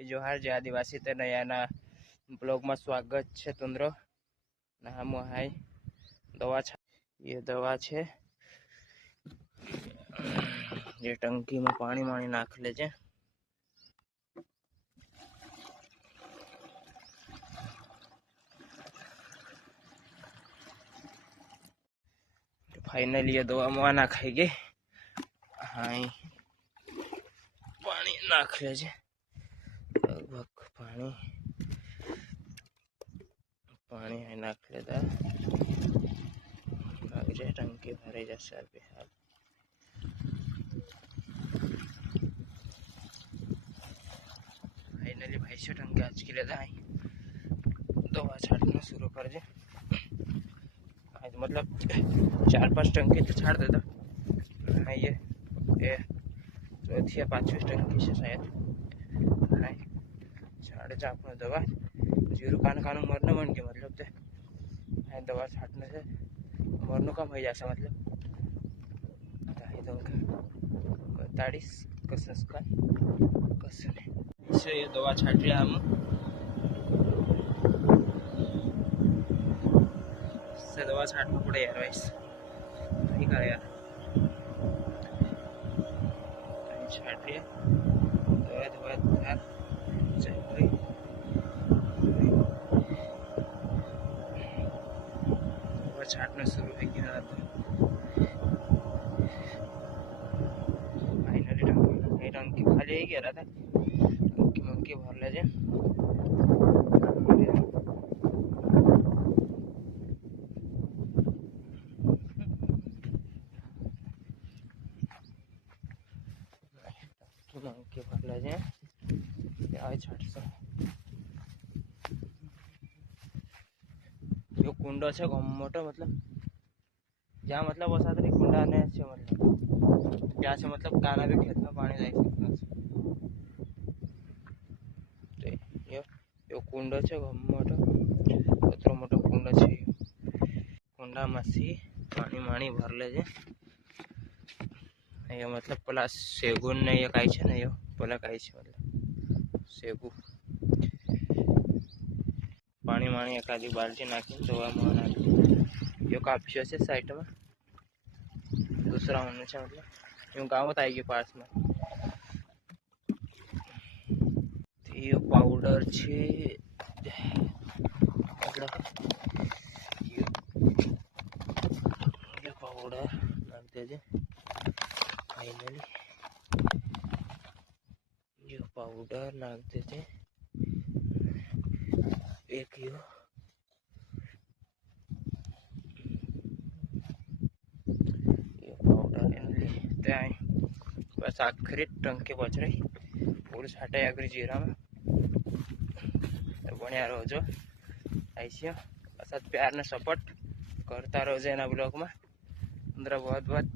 जोहार जय आदिवासी ते नयाना ब्लॉग में स्वागत है तुंद्रो नाम हाय दवा ये दवा है ये टंकी में पानी वाणी नाख लेजे। फाइनली ये दवा में नाखाई गई। हाँ पानी नाख लेजे लगभग पानी पानी है नाख लेता टंकी भरे जैसे अभी हाल फाइनली भाई से टंकी आज की लेता है दवा छाटना शुरू कर दे। मतलब 4-5 टंकी तो छाड़ देता। हाँ ये चौथी या 5वीं टंकी से शायद हाँ छाड़े जा अपना दवा जीरो कान मरना मन के मतलब ते हाँ दवा छाटने से मरने कम हो जाता मतलब ताड़ीस कसस का कसने इसे ये दवा छाट रहा हम से दवा छाटना पड़े यार वैस नहीं कर यार छाट रही दवा दवा यार चाहिए दवा छाटना शुरू है कि फाइनली टंकी खाली ही गया था टंकी भर ले जे टंकी भर ले जे आज छाट सो यो कुंड है मोटो मतलब जहाँ मतलब वसा तो कुंडा ने मतलब जहाँ से मतलब काना भी खेत में पानी जाए यो कुंड है मोटो अतरो मोटो कुंड है कुंडा मसी पानी माणी भर ले जे ये मतलब पेला सेगुन ने ये काई छे ने यो पेला काई छे मतलब सेगु पानी माणी एकादी बाल्टी नाखी दवा में नाखी यो काप्यो से साइड में दूसरा मन छे मतलब यूं गाँव आई गई पास में ये पाउडर छे मतलब ये पाउडर नाख देजे फाइनली ये पाउडर नाख देजे एक यो पाउडर बस आखिरी टंकी बच रही पूरी छाटे अगर जीरा में तो बढ़िया रोजो ऐसे बस प्यार ने सपोर्ट करता रोजे ना ब्लॉग में बहुत बहुत